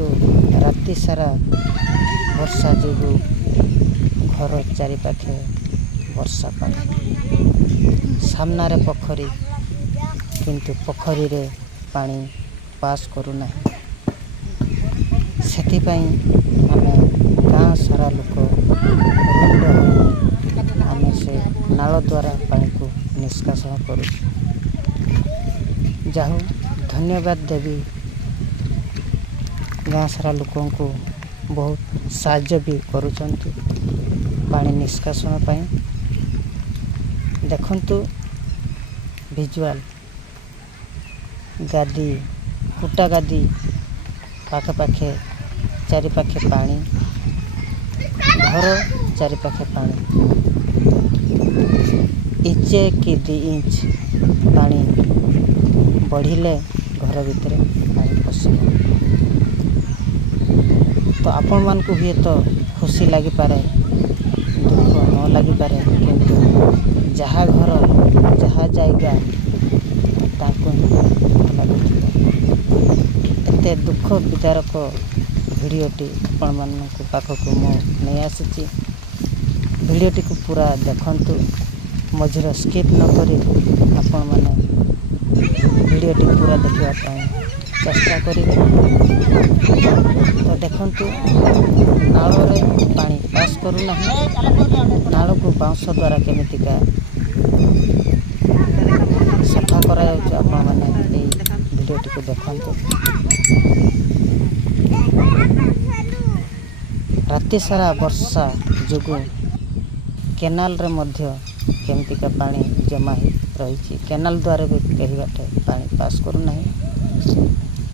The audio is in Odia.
କିନ୍ତୁ ରାତି ସାରା ବର୍ଷା ଯୋଗୁଁ ଘର ଚାରିପାଖେ ବର୍ଷା ପାଣି, ସାମ୍ନାରେ ପୋଖରୀ କିନ୍ତୁ ପୋଖରୀରେ ପାଣି ପାସ୍ କରୁନାହିଁ। ସେଥିପାଇଁ ଆମେ ଗାଁ ସାରା ଲୋକ ରୁଣ୍ଡ ହୋଇ ଆମେ ସେ ନାଳ ଦ୍ୱାରା ପାଣିକୁ ନିଷ୍କାସନ କରୁଛୁ। ଯାହା ହଉ ଧନ୍ୟବାଦ ଦେବି ଗାଁ ସାରା ଲୋକଙ୍କୁ, ବହୁତ ସାହାଯ୍ୟ ବି କରୁଛନ୍ତି ପାଣି ନିଷ୍କାସନ ପାଇଁ। ଦେଖନ୍ତୁ ଭିଜୁଆଲ୍ ଗାଦି, କୁଟା ଗାଦି ପାଖାପାଖି ଚାରିପାଖେ ପାଣି, ଘର ଚାରିପାଖେ ପାଣି, ଇଞ୍ଚେ କି 2 ଇଞ୍ଚ ପାଣି ବଢ଼ିଲେ ଘର ଭିତରେ ପାଣି ପଶିବ। ତ ଆପଣମାନଙ୍କୁ ହୁଏତ ଖୁସି ଲାଗିପାରେ, ଦୁଃଖ ନ ଲାଗିପାରେ, କିନ୍ତୁ ଯାହା ଘର ଯାହା ଜାଗା ତାଙ୍କୁ ଲାଗୁଥିବ। ଏତେ ଦୁଃଖ ବିଦାରକ ଭିଡ଼ିଓଟି ଆପଣମାନଙ୍କ ପାଖକୁ ମୁଁ ନେଇ ଆସିଛି। ଭିଡ଼ିଓଟିକୁ ପୁରା ଦେଖନ୍ତୁ, ମଝିରେ ସ୍କିପ୍ ନ କରି ଆପଣମାନେ ଭିଡ଼ିଓଟି ପୁରା ଦେଖିବା ପାଇଁ ଚେଷ୍ଟା କରିବେ। ତ ଦେଖନ୍ତୁ ନାଳରେ ପାଣି ପାସ୍ କରୁନାହିଁ। ନାଳକୁ ବାଉଁଶ ଦ୍ୱାରା କେମିତିକା ସଫା କରାଯାଉଛି ଆପଣମାନେ ଏଇ ଭିଡ଼ିଓଟିକୁ ଦେଖନ୍ତୁ। ରାତି ସାରା ବର୍ଷା ଯୋଗୁଁ କେନାଲରେ ମଧ୍ୟ କେମିତିକା ପାଣି ଜମା ହୋଇ ରହିଛି। କେନାଲ ଦ୍ୱାରା ବି କେହି ବାଟେ ପାଣି ପାସ୍ କରୁନାହିଁ।